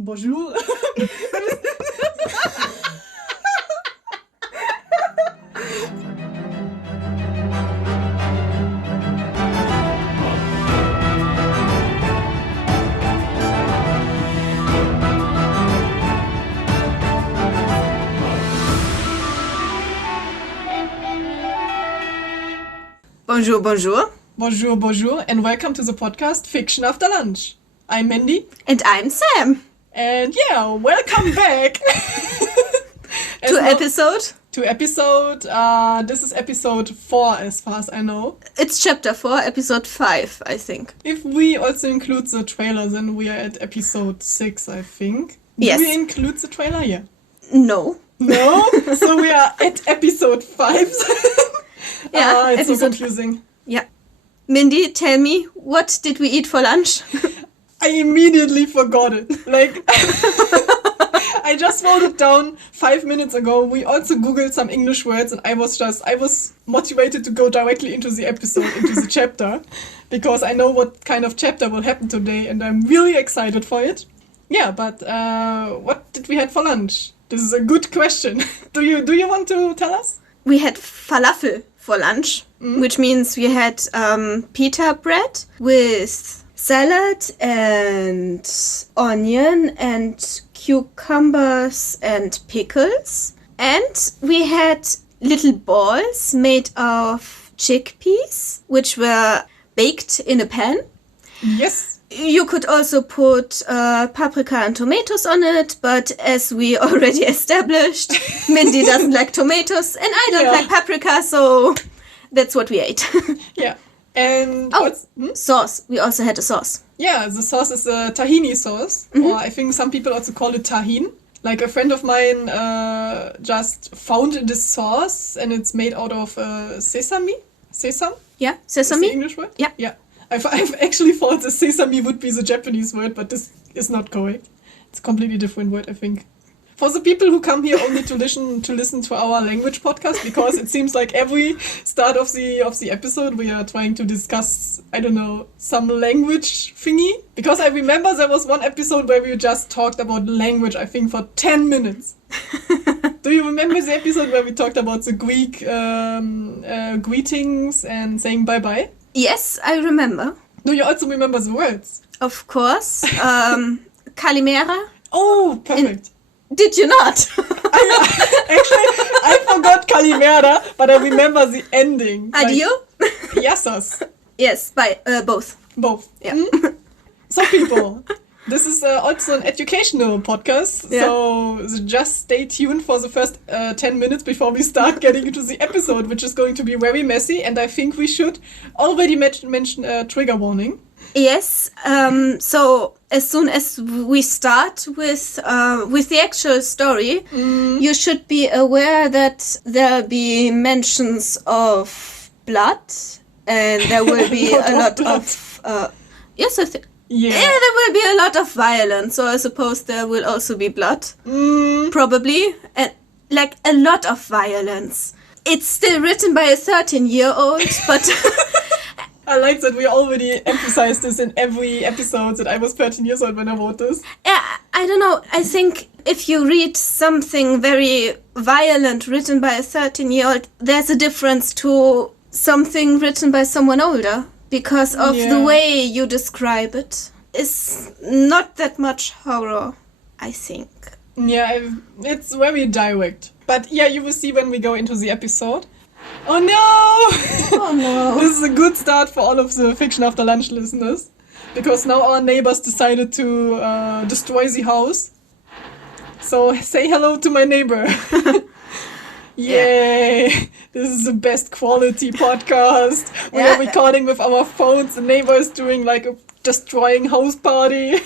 Bonjour. Bonjour, bonjour. Bonjour, bonjour, and welcome to the podcast Fiction After Lunch. I'm Mindy. And I'm Sam. And yeah, welcome back. To episode? This is episode 4 as far as I know. It's chapter 4, episode 5, I think. If we also include the trailer, then we are at episode 6, I think. Yes. Do we include the trailer? Yeah. No. No? So we are at episode 5. Yeah, it's so episode confusing. Yeah. Mindy, tell me, what did we eat for lunch? I immediately forgot it. I just wrote it down 5 minutes ago. We also Googled some English words and I was motivated to go directly into the episode, into the chapter, because I know what kind of chapter will happen today and I'm really excited for it. Yeah, but what did we have for lunch? This is a good question. Do you want to tell us? We had falafel for lunch, which means we had pita bread with salad and onion and cucumbers and pickles. And we had little balls made of chickpeas, which were baked in a pan. Yes. You could also put paprika and tomatoes on it, but as we already established, Mindy doesn't like tomatoes and I don't like paprika, so that's what we ate. Yeah. And sauce. We also had a sauce. Yeah, the sauce is a tahini sauce, or I think some people also call it tahin. Like a friend of mine just found this sauce and it's made out of sesame. Sesame? Yeah, sesame. Is the English word? Yeah. Yeah. I've actually thought the sesame would be the Japanese word, but this is not correct. It's a completely different word, I think. For the people who come here only to listen to our language podcast, because it seems like every start of the episode we are trying to discuss, I don't know, some language thingy. Because I remember there was one episode where we just talked about language, I think, for 10 minutes. Do you remember the episode where we talked about the Greek greetings and saying bye-bye? Yes, I remember. Do you also remember the words? Of course. Kalimera. Oh, perfect. Did you not? I forgot Kalimera, but I remember the ending. Adio? Yasos. Yes, by both. Both. Yeah. So people, this is also an educational podcast, so just stay tuned for the first 10 minutes before we start getting into the episode, which is going to be very messy, and I think we should already mention a trigger warning. Yes, so as soon as we start with the actual story, you should be aware that there'll be mentions of blood, and there will be a lot of... yes, I think... Yeah, there will be a lot of violence, so I suppose there will also be blood. Probably. And, like, a lot of violence. It's still written by a 13-year-old, but... I like that we already emphasized this in every episode, that I was 13 years old when I wrote this. Yeah, I don't know. I think if you read something very violent written by a 13-year-old, there's a difference to something written by someone older. Because of the way you describe it. It's not that much horror, I think. Yeah, it's very direct. But yeah, you will see when we go into the episode. Oh no! Oh no. This is a good start for all of the Fiction After Lunch listeners. Because now our neighbors decided to destroy the house. So say hello to my neighbor. Yay! This is the best quality podcast. We are recording with our phones. The neighbor is doing like a destroying house party.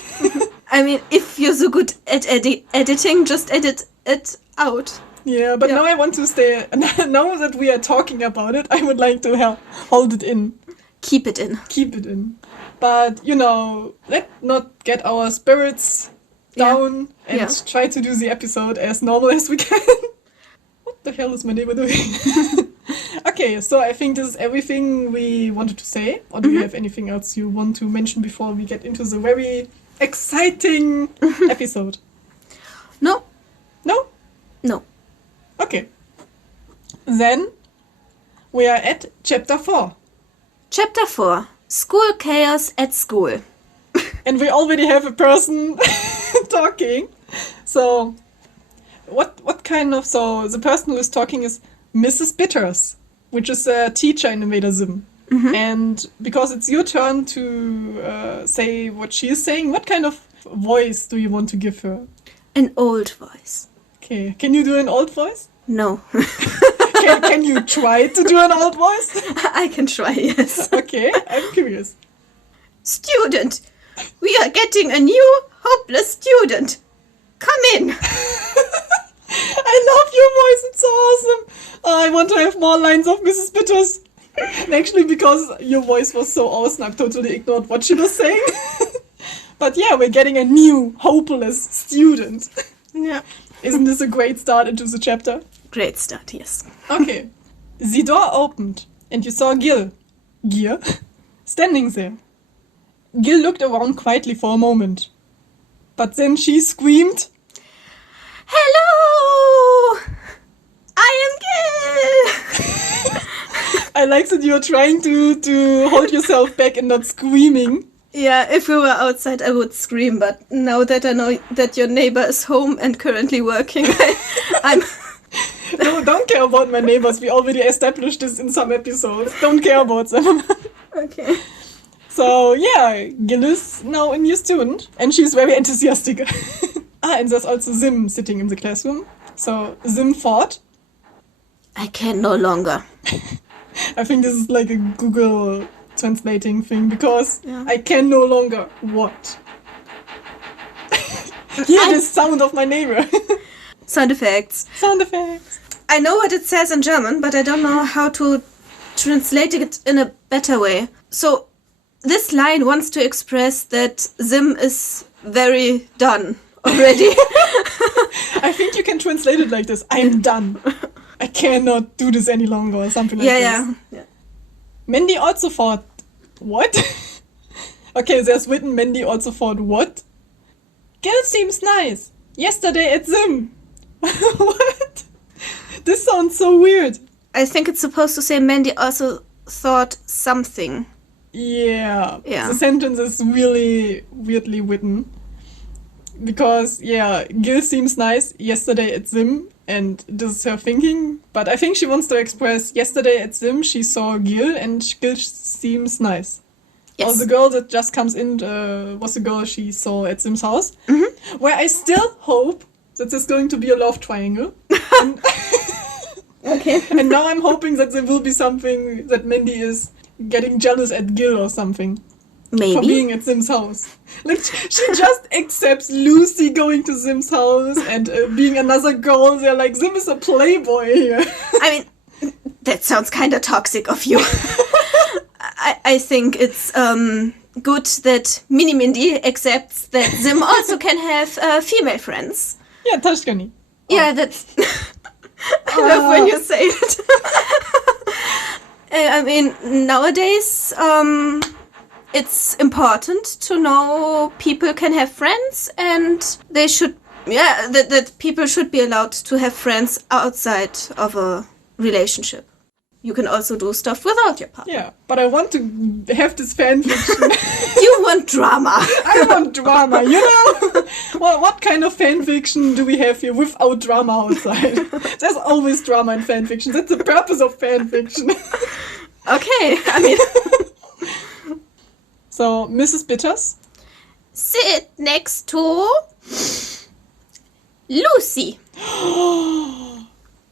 I mean, if you're so good at editing, just edit it out. Yeah, but now I want to stay. Now that we are talking about it, I would like to hold it in. Keep it in. Keep it in. But, let's not get our spirits down and try to do the episode as normal as we can. What the hell is my neighbor doing? Okay, so I think this is everything we wanted to say. Or do you have anything else you want to mention before we get into the very exciting episode. No. No? No. Okay. Then we are at chapter 4. Chapter 4. School chaos at school. And we already have a person talking. So, what kind of... So, the person who is talking is Mrs. Bitters, which is a teacher in Invader Zim. Mm-hmm. And because it's your turn to say what she is saying, what kind of voice do you want to give her? An old voice. Okay, can you do an old voice? No. Can you try to do an old voice? I can try, yes. Okay, I'm curious. Student, we are getting a new hopeless student. Come in. I love your voice, it's so awesome. I want to have more lines of Mrs. Bitters. Actually, because your voice was so awesome, I've totally ignored what she was saying. But yeah, we're getting a new, hopeless student. Yeah. Isn't this a great start into the chapter? Great start, yes. Okay. The door opened, and you saw Gil, standing there. Gil looked around quietly for a moment. But then she screamed, Hello! I am Gil! I like that you're trying to hold yourself back and not screaming. Yeah, if we were outside, I would scream, but now that I know that your neighbor is home and currently working, I'm... No, don't care about my neighbors. We already established this in some episodes. Don't care about them. Okay. So, yeah, Gil is now a new student, and she's very enthusiastic. And there's also Zim sitting in the classroom. So, Zim thought, I can no longer. I think this is like a Google translating thing, because Yeah. I can no longer what? Hear the sound of my neighbor. Sound effects. Sound effects. I know what it says in German, but I don't know how to translate it in a better way. So, this line wants to express that Zim is very done already. I think you can translate it like this. I'm done. I cannot do this any longer, or something like this. Yeah. Mindy also thought, what? Okay, there's written Mindy also thought, what? Gil seems nice. Yesterday at Zim. What? This sounds so weird. I think it's supposed to say Mandy also thought something. Yeah. Yeah. The sentence is really weirdly written. Because, yeah, Gil seems nice yesterday at Zim, and this is her thinking. But I think she wants to express yesterday at Zim she saw Gil, and Gil seems nice. Yes. Or the girl that just comes in was the girl she saw at Zim's house. Mm-hmm. Where I still hope that there's going to be a love triangle. And, Okay. and now I'm hoping that there will be something that Mindy is getting jealous at Gil or something. For Maybe. being at Zim's house. Like, she just accepts Lucy going to Zim's house and being another girl. They're like, Zim is a playboy here. I mean, that sounds kind of toxic of you. I think it's good that Mini Mindy accepts that Zim also can have female friends. Yeah, Tashkani. Yeah, that's... I love when you say it. I mean, nowadays, it's important to know people can have friends, and they should, that people should be allowed to have friends outside of a relationship. You can also do stuff without your partner. Yeah, but I want to have this fanfiction. You want drama. I want drama, you know? Well, what kind of fanfiction do we have here without drama outside? There's always drama in fanfiction. That's the purpose of fanfiction. Okay, I mean... So, Mrs. Bitters? Sit next to... Lucy.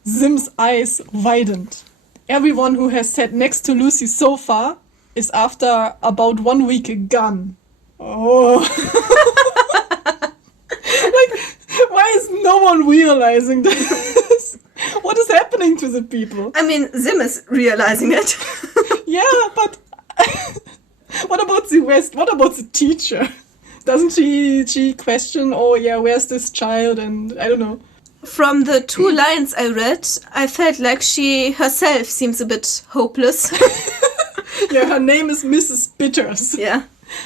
Zim's eyes widened. Everyone who has sat next to Lucy so far is after about 1 week gone. Oh. Like, why is no one realizing this? What is happening to the people? I mean, Zim is realizing it. Yeah, but what about the rest? What about the teacher? Doesn't she question, oh yeah, where's this child? And I don't know. From the 2 lines I read, I felt like she herself seems a bit hopeless. Yeah, her name is Mrs. Bitters. Yeah.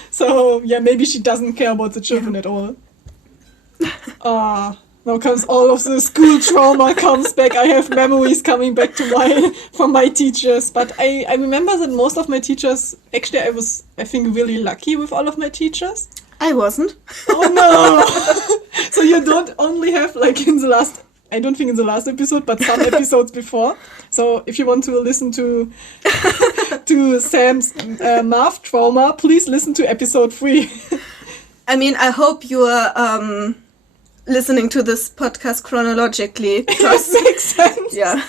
So, yeah, maybe she doesn't care about the children at all. Now comes all of the school trauma comes back. I have memories coming back from my teachers. But I remember that most of my teachers, actually I think really lucky with all of my teachers. I wasn't. Oh no! So you don't only have like in the last, I don't think in the last episode, but some episodes before. So if you want to listen to Sam's math trauma, please listen to episode 3. I mean, I hope you are listening to this podcast chronologically. Yes, makes sense. Yeah.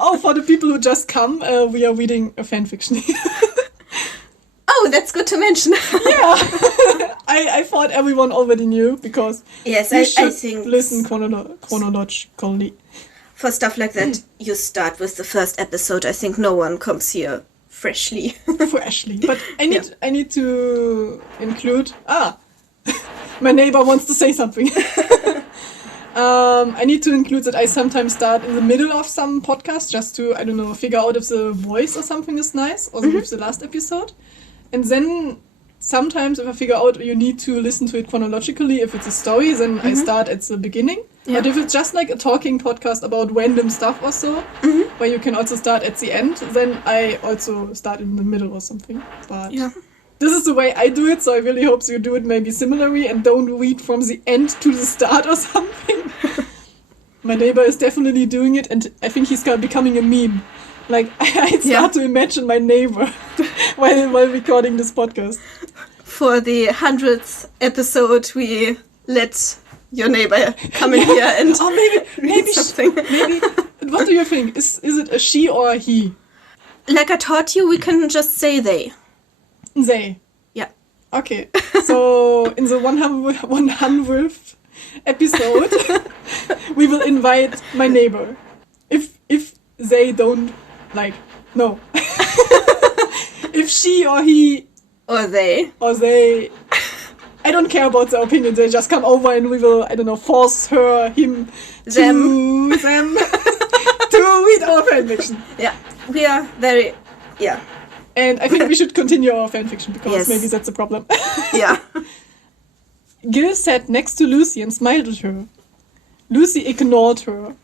Oh, for the people who just come, we are reading a fanfiction. Oh, that's good to mention. Yeah. I thought everyone already knew because yes, you I should think listen chronologically. For stuff like that, you start with the first episode. I think no one comes here freshly. But I need to include my neighbor wants to say something. I need to include that I sometimes start in the middle of some podcast just to, I don't know, figure out if the voice or something is nice, or with the last episode. And then sometimes if I figure out you need to listen to it chronologically, if it's a story, then I start at the beginning. Yeah. But if it's just like a talking podcast about random stuff or so, where you can also start at the end, then I also start in the middle or something. But this is the way I do it, so I really hope you do it maybe similarly and don't read from the end to the start or something. My neighbor is definitely doing it, and I think he's becoming a meme. Like, I start to imagine my neighbor while recording this podcast. For the 100th episode, we let your neighbor come in here and maybe something. Maybe. What do you think? Is it a she or a he? Like I taught you, we can just say they. They. Yeah. Okay. So in the 100th episode, we will invite my neighbor. If they don't no. If she or he or they, I don't care about their opinion. They just come over and we will, I don't know, force him to them to read our fanfiction. Yeah, we are very, And I think we should continue our fanfiction because maybe that's the problem. Yeah. Gil sat next to Lucy and smiled at her. Lucy ignored her.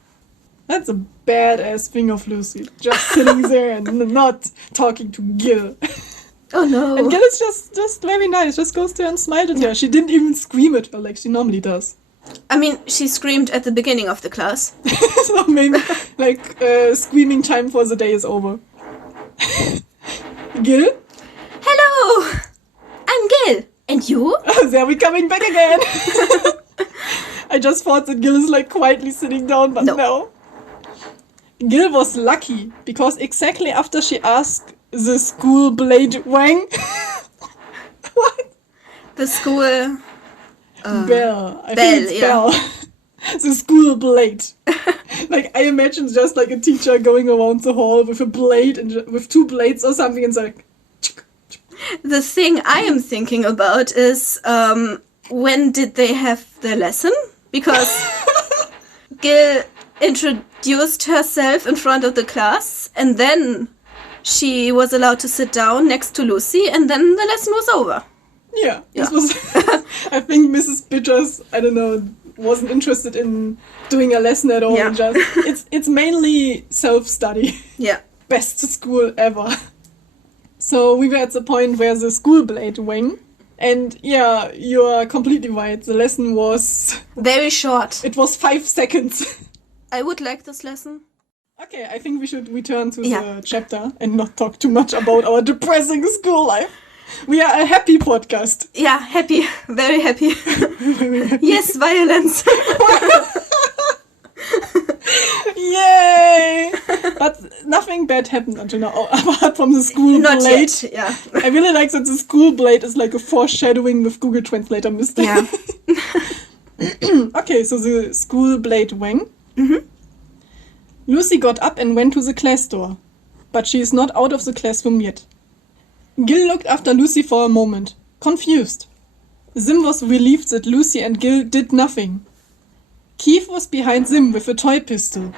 That's a badass thing of Lucy. Just sitting there and not talking to Gil. Oh no. And Gil is just very nice. Just goes there and smiled at her. She didn't even scream at her like she normally does. I mean, she screamed at the beginning of the class. So maybe screaming time for the day is over. Gil? Hello! I'm Gil. And you? Oh, there we coming back again. I just thought that Gil is quietly sitting down, but no. Gil was lucky because exactly after she asked the school blade Wang. What? The school bell. I bell, think it's bell. The school blade. I imagine just a teacher going around the hall with a blade and with 2 blades or something, and it's The thing I am thinking about is when did they have their lesson? Because Gil introduced herself in front of the class, and then she was allowed to sit down next to Lucy, and then the lesson was over. Yeah. This was. I think Mrs. Bitters, I don't know, wasn't interested in doing a lesson at all. Yeah. It's mainly self-study. Yeah. Best school ever. So we were at the point where the school blade Wang. And yeah, you are completely right. The lesson was... very short. It was 5 seconds. I would like this lesson. Okay, I think we should return to the chapter and not talk too much about our depressing school life. We are a happy podcast. Yeah, happy. Very happy. Very happy. Yes, violence. Yay! But nothing bad happened until now, apart from the school Not blade. yet, yeah. I really like that the school blade is like a foreshadowing with Google Translator mistake. Yeah. Okay, so the school blade Wang. Mm-hmm. Lucy got up and went to the class door, but she is not out of the classroom yet. Gil looked after Lucy for a moment, confused. Zim was relieved that Lucy and Gil did nothing. Keith was behind Zim with a toy pistol.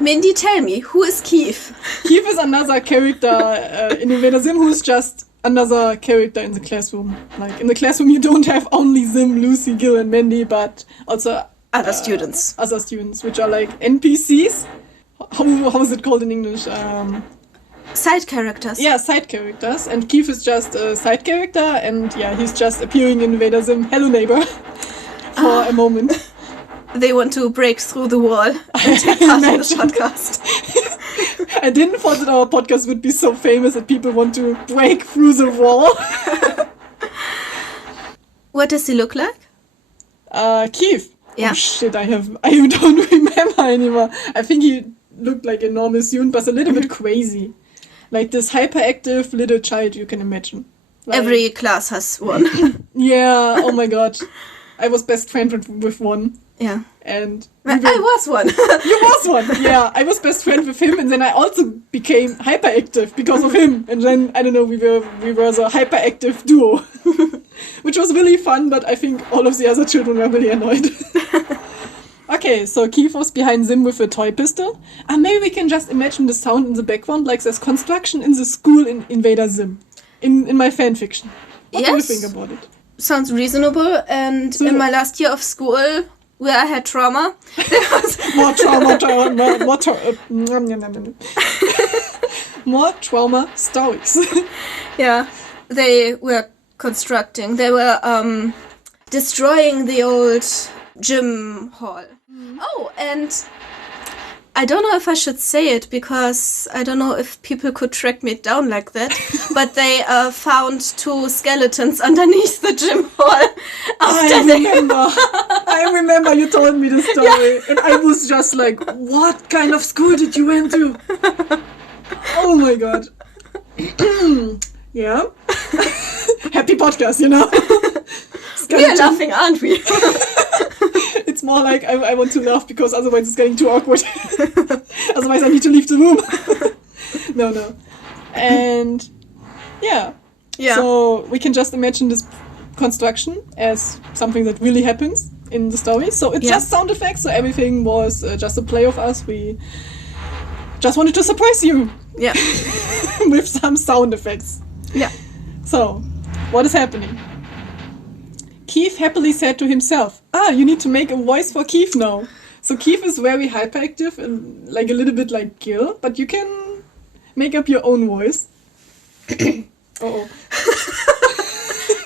Mindy, tell me, who is Keith? Keith is another character in Invader Zim who's just another character in the classroom. Like, in the classroom you don't have only Sim, Lucy, Gil, and Mindy, but also Other students. other students, which are like NPCs. How is it called in English? Side characters. Yeah, side characters. And Keith is just a side character, and yeah, he's just appearing in Vader Sim, hello neighbor, for a moment. They want to break through the wall and take part in this podcast. I didn't thought that our podcast would be so famous that people want to break through the wall. What does he look like? Keith. Yeah. Oh shit, I don't remember anymore. I think he looked like a normal student, but a little bit crazy. Like this hyperactive little child you can imagine. Like, Every class has one. yeah, oh my god. I was best friend with one. Yeah. And I was one. You was one. Yeah, I was best friend with him, and then I also became hyperactive because of him. And then I don't know, we were the hyperactive duo, which was really fun. But I think all of the other children were really annoyed. Okay, so Keith was behind Sim with a toy pistol. And maybe we can just imagine the sound in the background, like there's construction in the school in Invader Sim, in my fanfiction. What do you Yes. think about it? Sounds reasonable. And So- in my last year of school, where I had trauma, there was More trauma stories. yeah, they were constructing. They were destroying the old gym hall. Oh, and I don't know if I should say it because I don't know if people could track me down like that. But they found 2 skeletons underneath the gym hall. I remember you told me the story, and I was just like, what kind of school did you went to? Oh my god. Yeah. Happy podcast, you know? We are laughing, aren't we? It's more like I want to laugh because otherwise it's getting too awkward. Otherwise I need to leave the room. No. And yeah. Yeah. So we can just imagine this construction as something that really happens in the story. So it's Yeah. just sound effects, so everything was just a play of us. We just wanted to surprise you Yeah. with some sound effects. Yeah. So, what is happening? Keith happily said to himself, you need to make a voice for Keith now. So Keith is very hyperactive and like a little bit like Gil, but you can make up your own voice. Uh-oh.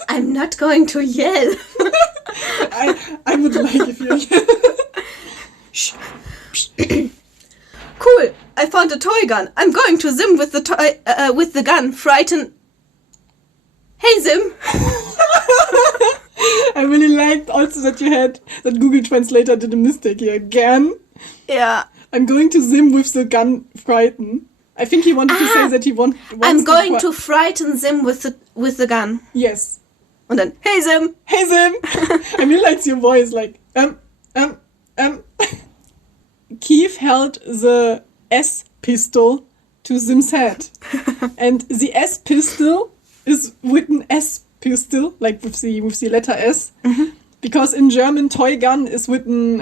I'm not going to yell. I would like if you... Cool. I found a toy gun. I'm going to Zim with the gun. Frighten. Hey Zim. I really liked also that that Google Translator did a mistake here again. Yeah. I'm going to Zim with the gun frighten. I think he wanted to say that he wants I'm going to frighten Zim with the gun. Yes. And then, hey Zim. Hey Zim! I really liked your voice, like, Keith held the S pistol to Zim's head. And the S pistol is written S pistol, like with the letter S. Mm-hmm. Because in German, toy gun is written,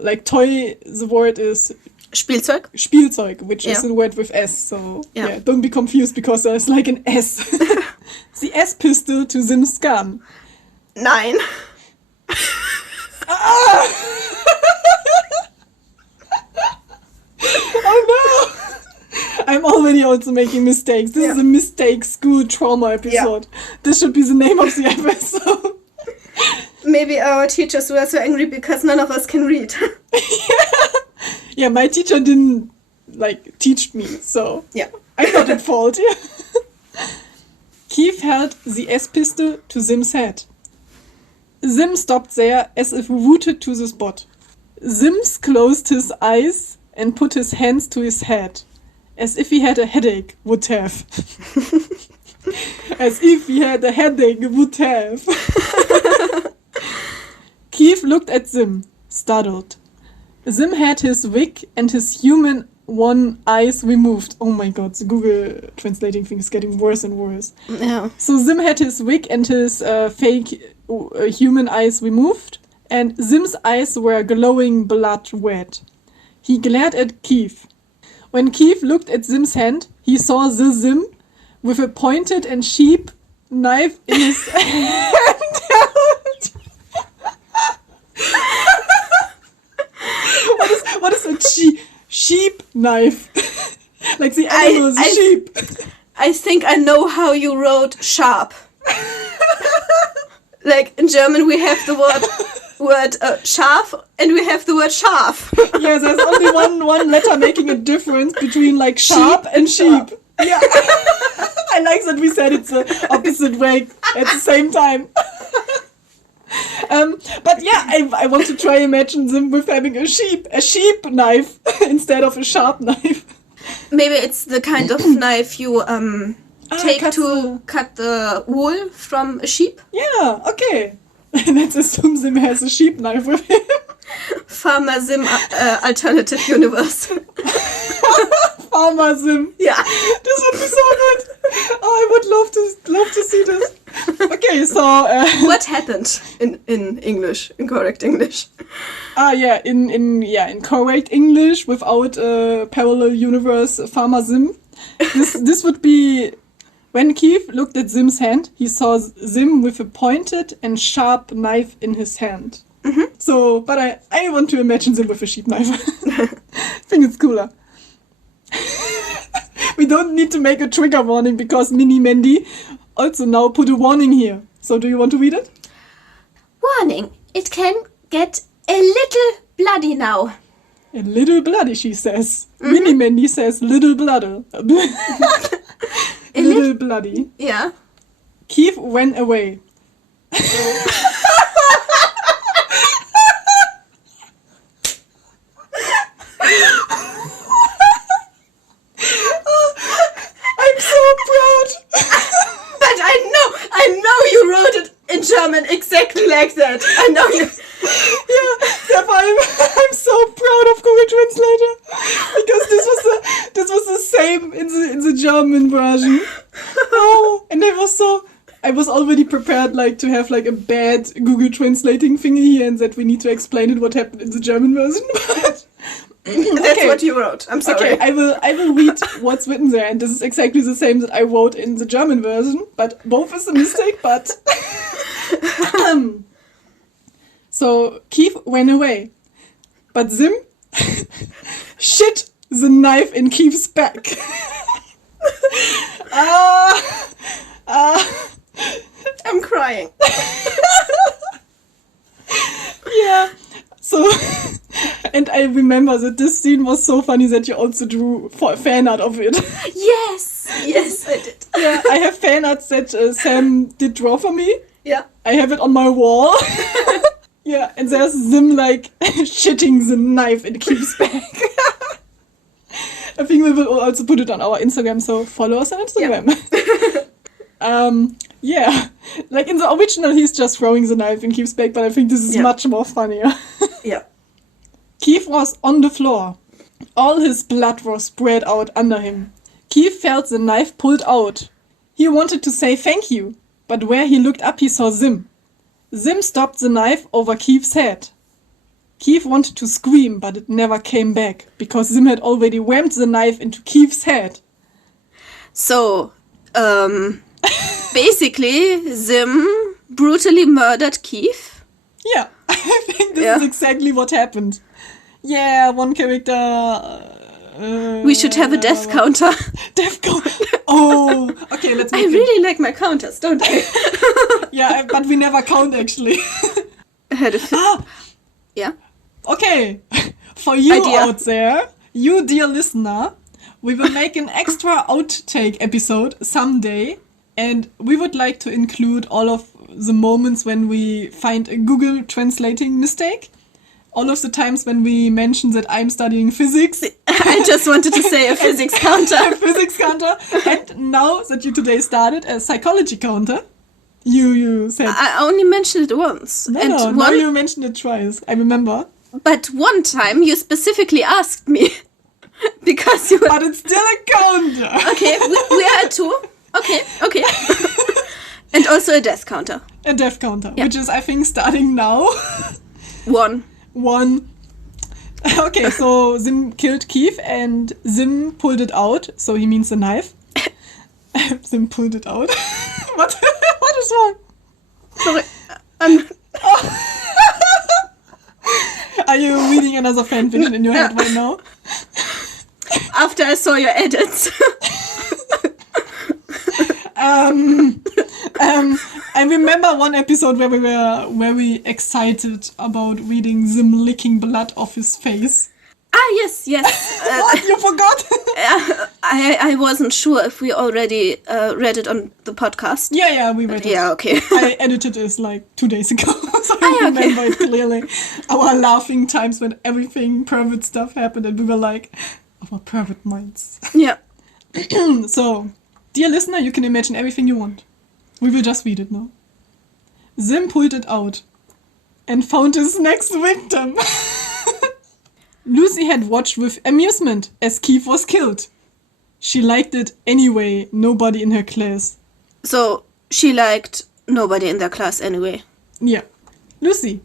like toy, the word is Spielzeug, which is a word with S. So, yeah, don't be confused because there's like an S. The S pistol to Zim's gun. Nein. Oh no! I'm already also making mistakes. This is a mistake school trauma episode. Yeah. This should be the name of the episode. Maybe our teachers were so angry because none of us can read. Yeah, my teacher didn't teach me, so I'm not at fault. Keith held the S pistol to Zim's head. Zim stopped there as if rooted to the spot. Sims closed his eyes and put his hands to his head, as if he had a headache would have. As if he had a headache would have. Keith looked at Sim, startled. Sim had his wig and his human one eyes removed. Oh my god, the Google translating thing is getting worse and worse. Yeah. So Sim had his wig and his fake human eyes removed, and Sim's eyes were glowing blood red. He glared at Keith. When Keith looked at Sim's hand, he saw the Sim, with a pointed and sheep knife in his hand. What is a sheep knife? Like the animal is a sheep. I think I know how you wrote sharp. Like in German we have the word scharf and we have the word scharf. Yeah, there's only one letter making a difference between like sharp and sheep. Yeah. I like that we said it's the opposite way at the same time. But yeah, I want to try imagine them with having a sheep knife instead of a sharp knife. Maybe it's the kind of knife you take to cut the wool from a sheep. Yeah, okay. Let's assume Sim has a sheep knife with him. Farmer Sim alternative universe. Farmer Sim. Yeah. This would be so good. Oh, I would love to see this. Okay, so what happened in English, in correct English? In correct English without parallel universe Farmer Sim. This would be when Keith looked at Sim's hand, he saw Sim with a pointed and sharp knife in his hand. Mm-hmm. So, but I want to imagine Sim with a sheep knife. I think it's cooler. We don't need to make a trigger warning because Mindy also now put a warning here. So do you want to read it? Warning, it can get a little bloody now. A little bloody, she says. Mm-hmm. Mindy says little bloody. Little bloody. Yeah. Keith went away. I'm so proud. But I know you wrote it in German exactly like that. I know you. Yeah, but I'm so proud of Google Translator because this was the same in the German version. Oh, and I was already prepared like to have like a bad Google translating thingy here and that we need to explain it what happened in the German version. But that's what you wrote. I'm sorry. Okay, I will read what's written there, and this is exactly the same that I wrote in the German version, but both is a mistake, but so Keith went away, but Sim shit the knife in Keith's back. I'm crying. Yeah. So, and I remember that this scene was so funny that you also drew fan art of it. Yes, I did. Yeah, I have fan arts that Sam did draw for me. Yeah. I have it on my wall. Yeah, and there's Sim like shitting the knife in Keith's back. I think we will also put it on our Instagram, so follow us on Instagram. Yeah, like in the original, he's just throwing the knife in Keith's back, but I think this is much more funnier. Yeah. Keith was on the floor. All his blood was spread out under him. Keith felt the knife pulled out. He wanted to say thank you, but where he looked up, he saw Sim. Sim stopped the knife over Keith's head. Keith wanted to scream, but it never came back, because Sim had already rammed the knife into Keith's head. So, basically, Sim brutally murdered Keith. Yeah, I think this is exactly what happened. Yeah, one character... we should have a death counter. Death counter. Oh, okay, let's make I really like my counters, don't I? Yeah, but we never count, actually. Yeah. Okay, for you Idea. out there, you dear listener, we will make an extra outtake episode someday, and we would like to include all of the moments when we find a Google translating mistake, all of the times when we mention that I'm studying physics. I just wanted to say a physics counter. A physics counter, and now that you today started a psychology counter, you said... I only mentioned it once. No, now you mentioned it twice, I remember. But one time you specifically asked me because you were... But it's still a counter. Okay, we are at 2. Okay. And also a death counter. A death counter, which is, I think, starting now. 1. Okay, so Sim killed Keith and Sim pulled it out, so he means the knife. Sim pulled it out. What? What is wrong? Sorry. Are you reading another fanfiction in your head right now? After I saw your edits. I remember one episode where we were very excited about reading Sim licking blood off his face. Yes. What? You forgot? I wasn't sure if we already read it on the podcast. Yeah, we read it. Yeah, okay. I edited this like 2 days ago, so I remember it clearly. Our laughing times when everything pervert stuff happened, and we were like, our pervert minds. Yeah. So, dear listener, you can imagine everything you want. We will just read it now. Sim pulled it out and found his next victim. Lucy had watched with amusement as Keith was killed. She liked it anyway, nobody in her class. So, she liked nobody in their class anyway. Yeah. Lucy.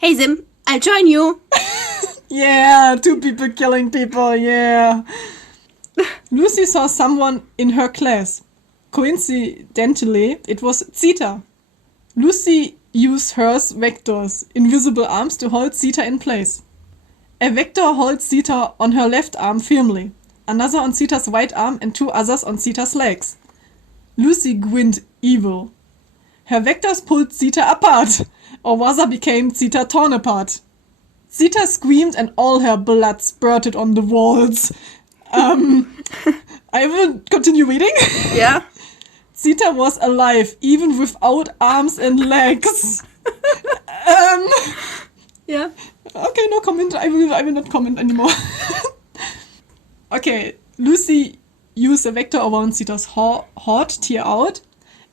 Hey, Sim, I'll join you. Yeah, 2 people killing people, yeah. Lucy saw someone in her class. Coincidentally, it was Zita. Lucy used hers vectors, invisible arms, to hold Zita in place. A vector holds Zita on her left arm firmly, another on Zita's right arm, and 2 others on Zita's legs. Lucy grinned evil. Her vectors pulled Zita apart, or rather became Zita torn apart. Zita screamed and all her blood spurted on the walls. I will continue reading. Yeah. Zita was alive, even without arms and legs. Yeah. Okay, no comment. I will not comment anymore. Okay, Lucy used a vector around Zita's heart, tear out.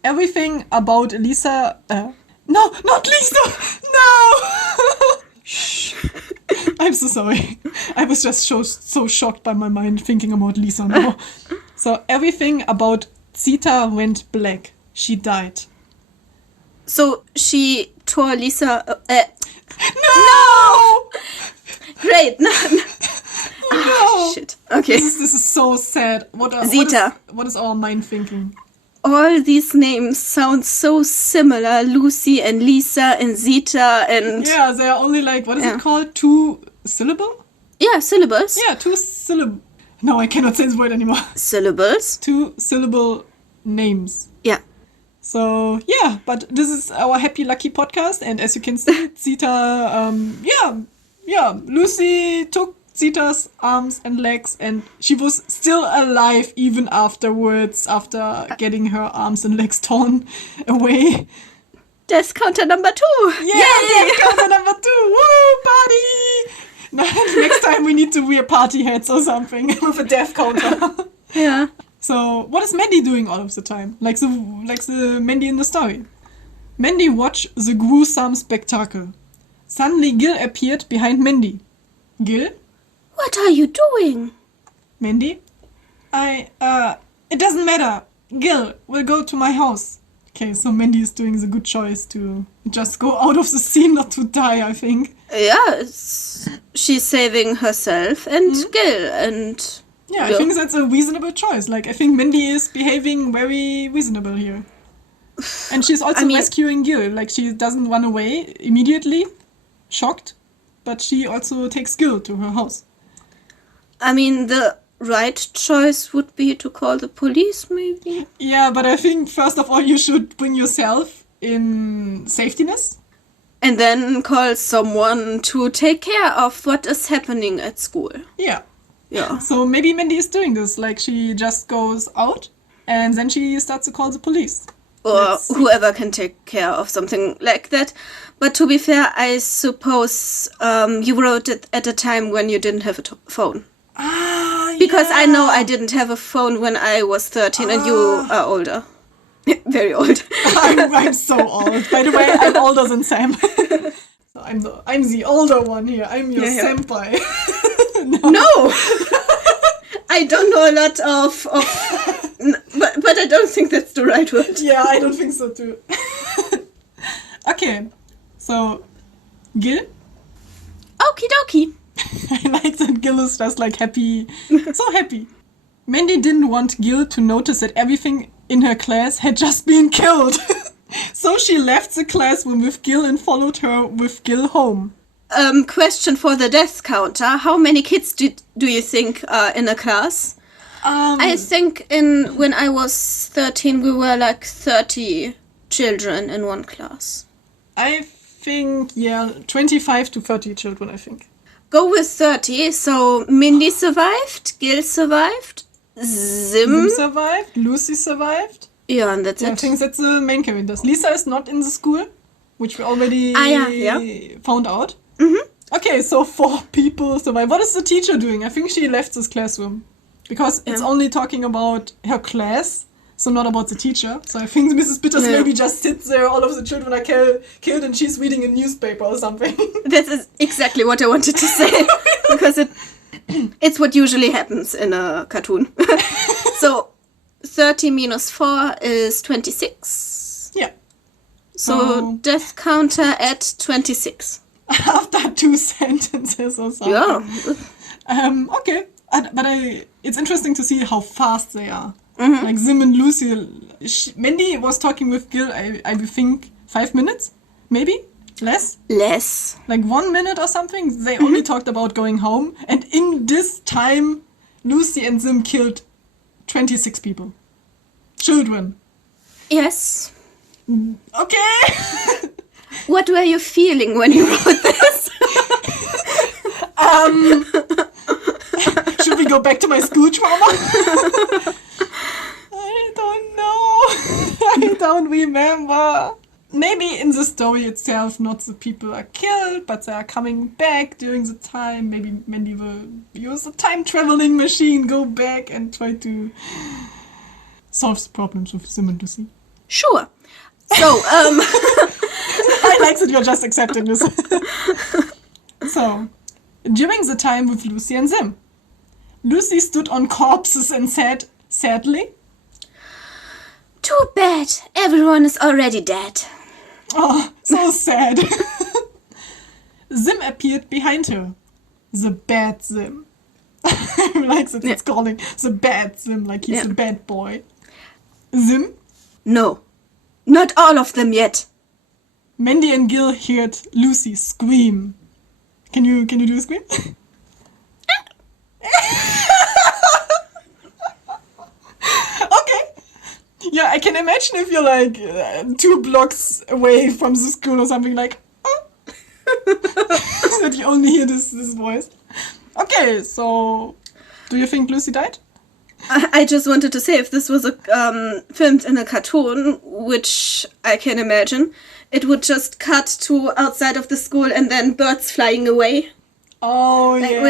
Everything about Lisa... no, not Lisa! No! Shh. I'm so sorry. I was just so shocked by my mind thinking about Lisa now. So everything about Zita went black. She died. So, she tore Lisa... No! Great. No. No! Shit. Okay. This is so sad. Zita. What is our mind thinking? All these names sound so similar. Lucy and Lisa and Zita and... Yeah, they are only like, what is it called? 2 syllable? Yeah, syllables. Yeah, 2 syllable. No, I cannot say this word anymore. Syllables. 2 syllable names. Yeah. So, yeah, but this is our happy lucky podcast, and as you can see, Zita, Lucy took Zita's arms and legs, and she was still alive even afterwards, after getting her arms and legs torn away. Death counter number 2. Yeah, death counter number 2. Woo, party! Next time we need to wear party hats or something with a death counter. Yeah. So, what is Mindy doing all of the time? Like the Mindy in the story. Mindy watched the gruesome spectacle. Suddenly, Gil appeared behind Mindy. Gil? What are you doing? Mindy? It doesn't matter. Gil, we'll go to my house. Okay, so Mindy is doing the good choice to just go out of the scene, not to die, I think. Yeah, she's saving herself and Gil and... Yeah, I think that's a reasonable choice. Like, I think Mindy is behaving very reasonable here. And she's also rescuing Gil. Like, she doesn't run away immediately, shocked, but she also takes Gil to her house. I mean, the right choice would be to call the police, maybe? Yeah, but I think, first of all, you should bring yourself in safetyness. And then call someone to take care of what is happening at school. Yeah. Yeah. So maybe Mindy is doing this. Like, she just goes out and then she starts to call the police. Or whoever can take care of something like that. But to be fair, I suppose you wrote it at a time when you didn't have a phone. Because I know I didn't have a phone when I was 13 and you are older. Very old. I'm so old. By the way, I'm older than Sam. So I'm the older one here. I'm your senpai. No! I don't know a lot of but I don't think that's the right word. Yeah, I don't think so too. Okay, so Gil? Okie dokie. I like that Gil is just like happy. So happy. Mindy didn't want Gil to notice that everything in her class had just been killed. So she left the classroom with Gil and followed her with Gil home. Question for the death counter. How many kids do you think are in a class? I think when I was 13, we were like 30 children in one class. I think, 25 to 30 children, I think. Go with 30. So Mindy survived, Gil survived, Zim survived, Lucy survived. Yeah, and that's it. I think that's the main characters. Lisa is not in the school, which we already found out. Mm-hmm. Okay, so 4 people survived. What is the teacher doing? I think she left this classroom. Because it's only talking about her class, so not about the teacher. So I think Mrs. Bitters maybe just sits there, all of the children are killed, and she's reading a newspaper or something. That is exactly what I wanted to say. Because it's what usually happens in a cartoon. So 30 minus 4 is 26. Yeah. So death counter at 26. After 2 sentences or something. Yeah. Okay. But it's interesting to see how fast they are. Mm-hmm. Like Zim and Lucy. Mindy was talking with Gil, I think, 5 minutes? Maybe? Less? Less. Like 1 minute or something? They only talked about going home. And in this time, Lucy and Zim killed 26 people. Children. Yes. Okay. What were you feeling when you wrote this? Should we go back to my school trauma? I don't know. I don't remember. Maybe in the story itself, not the people are killed, but they are coming back during the time. Maybe Mindy will use a time-traveling machine, go back and try to solve the problems with Sim and Lucy. Sure. So, I like that you're just accepting this. So, during the time with Lucy and Sim, Lucy stood on corpses and said, sadly, "Too bad, everyone is already dead." Oh, so sad. Sim appeared behind her. The bad Sim. I like that it's calling the bad Sim, like he's a bad boy. Sim? No, not all of them yet. Mindy and Gil heard Lucy scream. Can you do a scream? Okay. Yeah, I can imagine if you're like 2 blocks away from the school or something, like, oh. That you only hear this voice. Okay, so do you think Lucy died? I just wanted to say, if this was filmed in a cartoon, which I can imagine, it would just cut to outside of the school and then birds flying away. Oh, like yeah.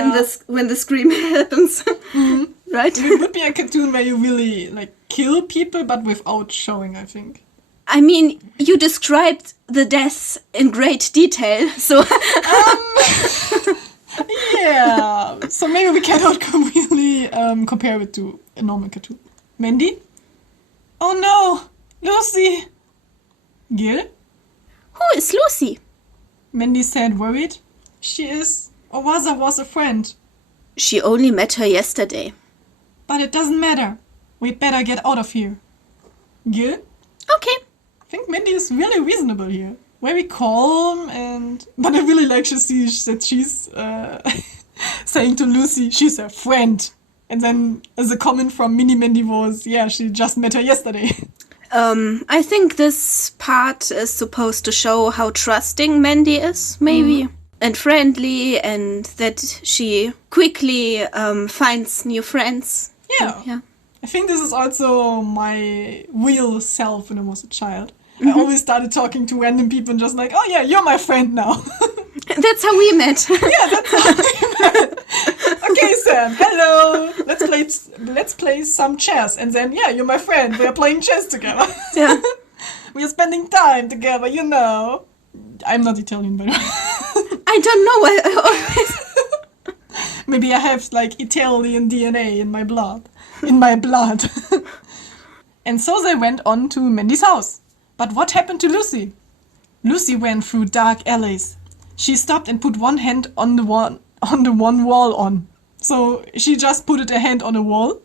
When the scream happens. Mm-hmm. Right? It would be a cartoon where you really like kill people, but without showing, I think. I mean, you described the deaths in great detail, so... Yeah, so maybe we cannot really compare it to a normal cartoon. Mindy? Oh no, Lucy! Gil? Who is Lucy? Mindy said, worried. She is, or rather was a friend. She only met her yesterday. But it doesn't matter. We'd better get out of here. Gil? Okay. I think Mindy is really reasonable here. Very calm but I really like to see that she's saying to Lucy she's a friend. And then as a comment from Mini Mindy was, she just met her yesterday. I think this part is supposed to show how trusting Mandy is, maybe. And friendly, and that she quickly finds new friends. Yeah. I think this is also my real self when I was a child. I always started talking to random people and just like, oh yeah, you're my friend now. That's how we met. Yeah, that's how we met. Okay, Sam, hello. Let's play some chess. And then, you're my friend. We are playing chess together. Yeah. We are spending time together, you know. I'm not Italian, by the way. I don't know. I always... Maybe I have like Italian DNA in my blood. And so they went on to Mandy's house. But what happened to Lucy? Lucy went through dark alleys. She stopped and put one hand on the one wall. So she just put a hand on a wall,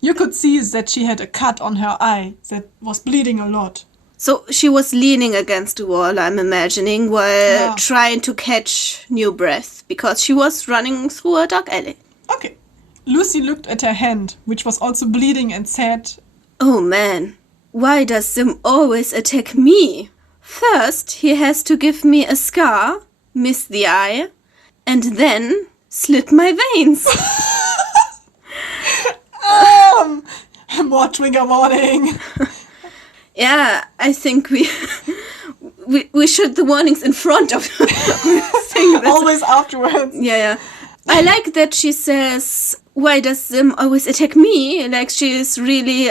You could see that she had a cut on her eye that was bleeding a lot. So she was leaning against the wall, I'm imagining, while trying to catch new breath, because she was running through a dark alley. Okay. Lucy looked at her hand, which was also bleeding, and said, "Oh man, why does Sim always attack me? First, he has to give me a scar, miss the eye, and then slit my veins." More trigger warning. Yeah, I think we should the warnings in front of the thing. Always afterwards. Yeah. I like that she says, "Why does Sim always attack me?" Like she is really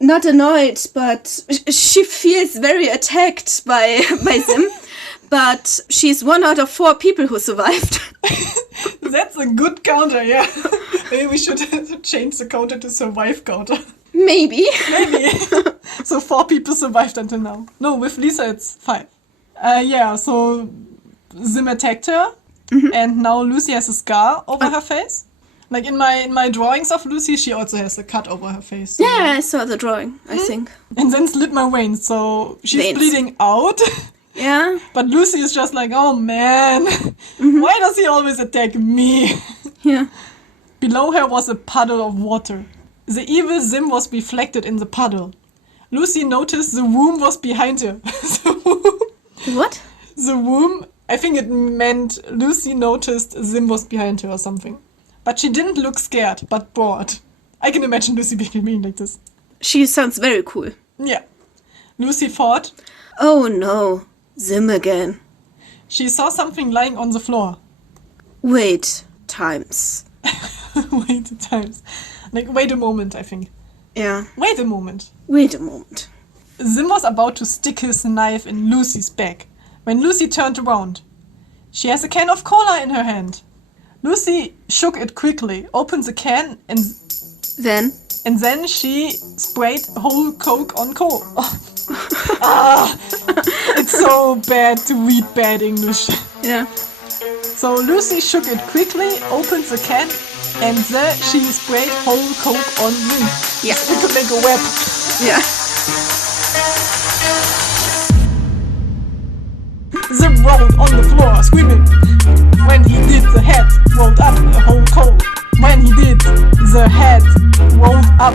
not annoyed, but she feels very attacked by Sim. But she's 1 out of 4 people who survived. That's a good counter, yeah. Maybe we should change the counter to survive counter. Maybe. So 4 people survived until now. No, with Lisa it's 5. So Sim attacked her, and now Lucy has a scar over her face. Like in my drawings of Lucy, she also has a cut over her face. So. Yeah, I saw the drawing, I think. And then slit my veins, so she's bleeding out. Yeah. But Lucy is just like, oh man, why does he always attack me? Yeah. Below her was a puddle of water. The evil Sim was reflected in the puddle. Lucy noticed the womb was behind her. What? The womb, I think it meant Lucy noticed Sim was behind her or something. But she didn't look scared, but bored. I can imagine Lucy being like this. She sounds very cool. Yeah. Lucy thought, "Oh no, Sim again. She saw something lying on the floor. Wait times. Like, wait a moment, I think. Yeah. Wait a moment. Sim was about to stick his knife in Lucy's back when Lucy turned around. She has a can of cola in her hand. Lucy shook it quickly, opened the can, and then she sprayed whole Coke on coal. It's so bad to read bad English. Yeah. So Lucy shook it quickly, opened the can, and then she sprayed whole Coke on me. Yeah. To make a web. Yeah. Sim rolled on the floor, screaming. When he did, the head rolled up a whole coal. When he did, the head rolled up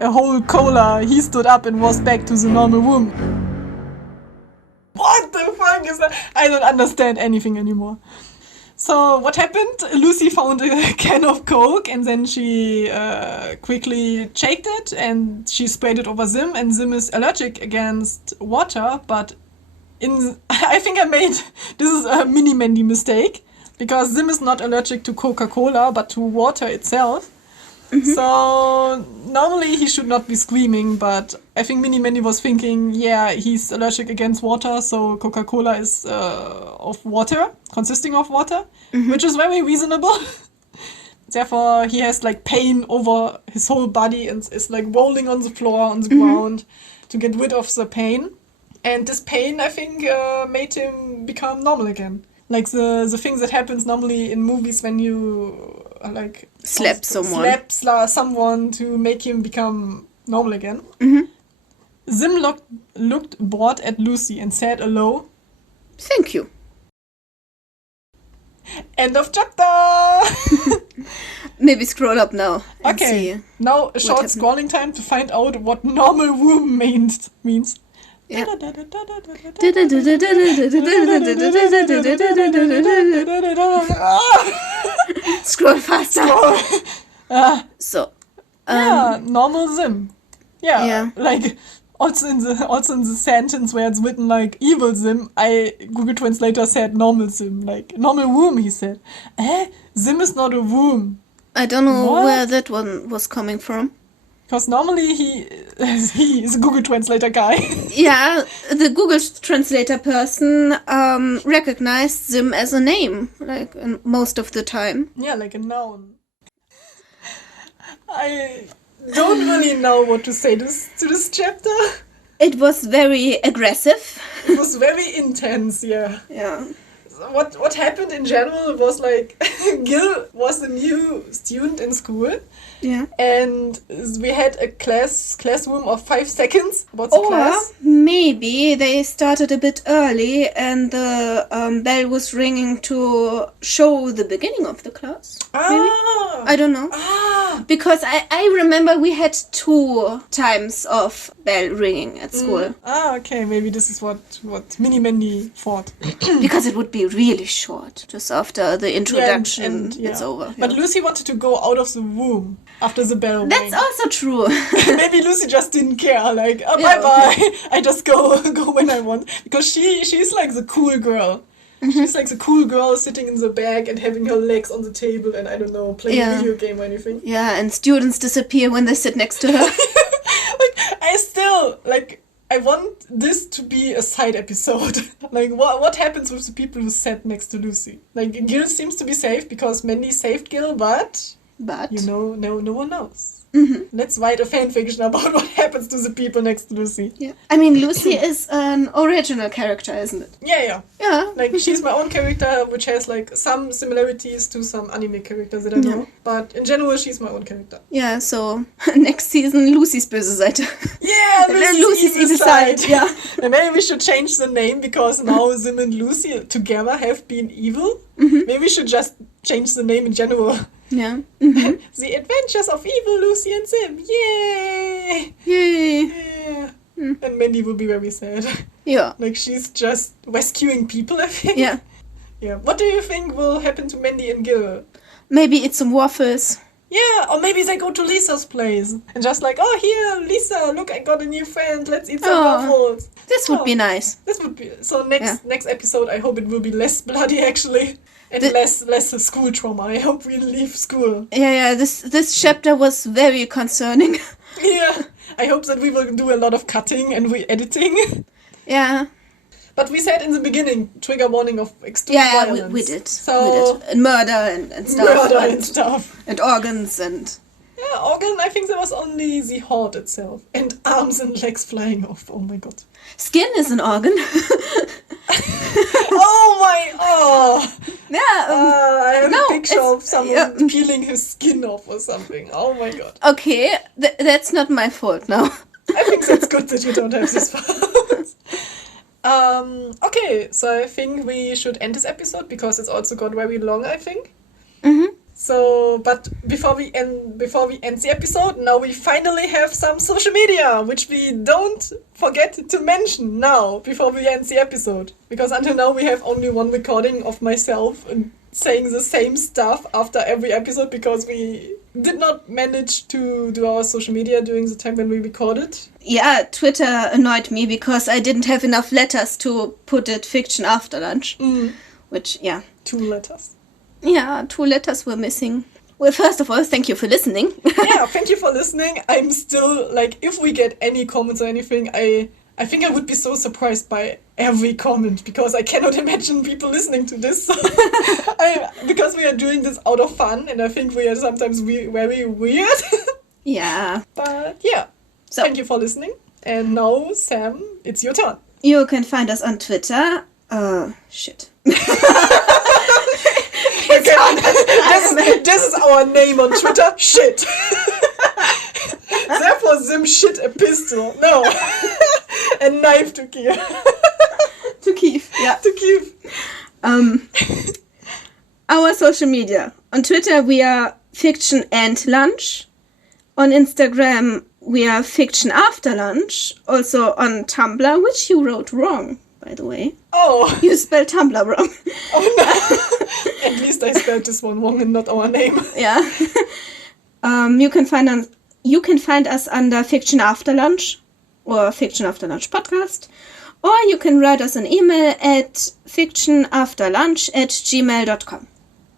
a whole cola. He stood up and was back to the normal room. What the fuck is that? I don't understand anything anymore. So what happened? Lucy found a can of Coke and then she quickly shaked it and she sprayed it over Sim, and Sim is allergic against water, but I think I made this is a mini Mindy mistake, because Sim is not allergic to Coca-Cola but to water itself. So normally he should not be screaming, but I think Mini Mindy was thinking, yeah, he's allergic against water, so Coca-Cola is consisting of water, which is very reasonable. Therefore, he has like pain over his whole body and is like rolling on the floor, on the ground, to get rid of the pain. And this pain, I think, made him become normal again. Like the thing that happens normally in movies when you slap someone to make him become normal again. Sim looked bored at Lucy and said hello. "Thank you." End of chapter! Maybe scroll up now. Okay, now a short scrolling time to find out what normal room means. Yeah. Scroll faster. Normal Sim. Yeah. Like also in the sentence where it's written like evil Sim, Google Translator said normal Sim, like normal room. He said, Sim is not a room. I don't know where that one was coming from. Because normally he is a Google Translator guy. Yeah, the Google Translator person recognized Sim as a name, like most of the time. Yeah, like a noun. I don't really know what to say to this chapter. It was very aggressive. It was very intense, yeah. Yeah. what happened in general was like Gil was a new student in school. Yeah. And we had a classroom of 5 seconds about the Or class. maybe they started a bit early and the bell was ringing to show the beginning of the class. Maybe? I don't know. Because I remember we had 2 times of bell ringing at school. Okay. Maybe this is what Mini Mandy thought. Because it would be really short, just after the introduction it's over. But Lucy wanted to go out of the room after the bell That's rang. also true. Maybe Lucy just didn't care. Like, bye-bye. I just go when I want. Because she's like the cool girl. She's like the cool girl sitting in the back and having her legs on the table and, I don't know, playing a video game or anything. Yeah, and students disappear when they sit next to her. I want this to be a side episode. Like, what happens with the people who sat next to Lucy? Like, Gil seems to be safe because Mandy saved Gil, but you know, no one knows. Let's write a fanfiction about what happens to the people next to Lucy. Yeah. I mean, Lucy is an original character, isn't it? Yeah. Yeah. Like, she's my own character, which has, like, some similarities to some anime characters that I know. But in general, she's my own character. Yeah, so next season, Lucy's böse Seite. Yeah, Lucy's evil side. Yeah. And maybe we should change the name because now Zim and Lucy together have been evil. Maybe we should just change the name in general. Yeah. The Adventures of Evil Lucy and Zim. Yay! Yay. Yeah. And Mindy will be very sad. Yeah. Like, she's just rescuing people, I think. Yeah. Yeah. What do you think will happen to Mandy and Gil? Maybe eat some waffles. Yeah, or maybe they go to Lisa's place. And just like, oh, here, Lisa, look, I got a new friend. Let's eat some waffles. This would be nice. This would be... So next episode, I hope it will be less bloody, actually. And less school trauma. I hope we leave school. Yeah, this chapter was very concerning. Yeah, I hope that we will do a lot of cutting and re-editing. Yeah. But we said in the beginning, trigger warning of extreme violence. Yeah, we did. So, we did. And murder and stuff. Murder and stuff. And organs and... Yeah, organ, I think there was only the heart itself. And arms and legs flying off. Oh my god. Skin is an organ. Yeah. I have a picture of someone peeling his skin off or something. Oh my god. Okay, that's not my fault now. I think that's good that you don't have this fault. Okay, so I think we should end this episode because it's also got very long, I think. So, but before we end the episode, now we finally have some social media, which we don't forget to mention now before we end the episode. Because until now we have only one recording of myself and saying the same stuff after every episode because we did not manage to do our social media during the time when we recorded. Yeah, Twitter annoyed me because I didn't have enough letters to put it fiction after lunch. Which, yeah. 2 letters. Yeah, 2 letters were missing. Well, first of all, thank you for listening. Yeah, thank you for listening. I'm still, like, if we get any comments or anything, I think I would be so surprised by every comment because I cannot imagine people listening to this. Because we are doing this out of fun and I think we are sometimes very weird. Yeah. But yeah, so thank you for listening. And now, Sam, it's your turn. You can find us on Twitter. Shit. Okay, this is our name on Twitter. Shit. Therefore, Zim shit a pistol. No. A knife to Kiev. To Kiev, yeah. To Kiev. Our social media. On Twitter, we are Fiction and Lunch. On Instagram, we are Fiction After Lunch. Also on Tumblr, which you wrote wrong, by the way. Oh. You spelled Tumblr wrong. Oh no. At least I spelled this one wrong and not our name. Yeah. You can find us under Fiction After Lunch or Fiction After Lunch Podcast. Or you can write us an email at fictionafterlunch@gmail.com.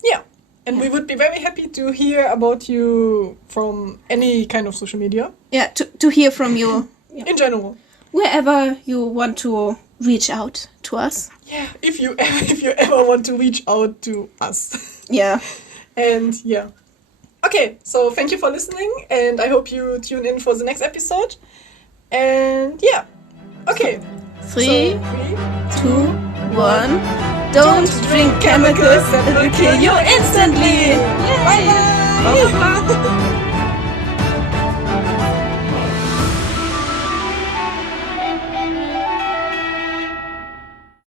Yeah. And we would be very happy to hear about you from any kind of social media. Yeah, to hear from you. Yeah. In general. Wherever you want to reach out to us. Yeah, if you ever want to reach out to us. Yeah. And yeah. Okay, so thank you for listening and I hope you tune in for the next episode. And yeah. Okay. 3, 2, 1. Don't drink chemicals that will kill you instantly. Bye bye.